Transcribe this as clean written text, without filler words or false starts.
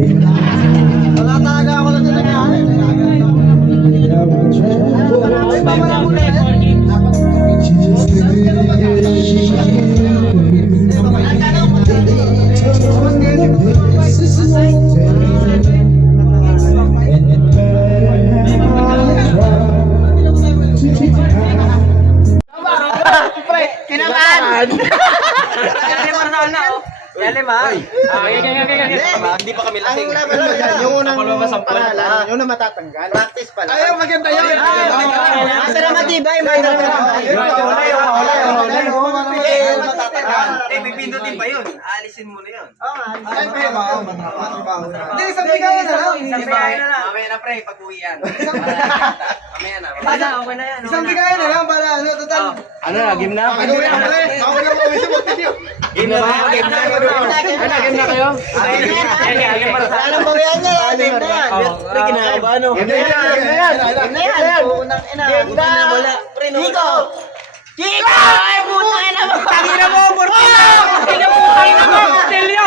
Nakataga ako lang sa nangyari. Ay, pamala mo na yan. Kinabahan! Kaya mo na na, oh. Yalim ha? Hindi pa kami lasing. Ang laban mo yan, yung unang pangalan, yung na matatanggal. Practice pala. Ayaw, maganda yun. Masara matibay, may pindutin pa yun. Aalisin mo na yun. Hindi, isang bigayan na lang. Isang bigayan na lang. Mamaya na pre, pag-uwian. Mamaya na. Okay na yan. Isang bigayan na lang para ano, total. Ano na, game na? Pag-uwian na pre. Ako na mo, isa mo video. Game na ba? Game na? Game na kayo? Alam mo yan niya, game na yan. Pre, kinakaba ano? Game na yan. Game na yan. Game na. Kiko! Kiko! Ay, putang ina mo! Tangina mo! Tangina mo! Tangina mo! Stelyo!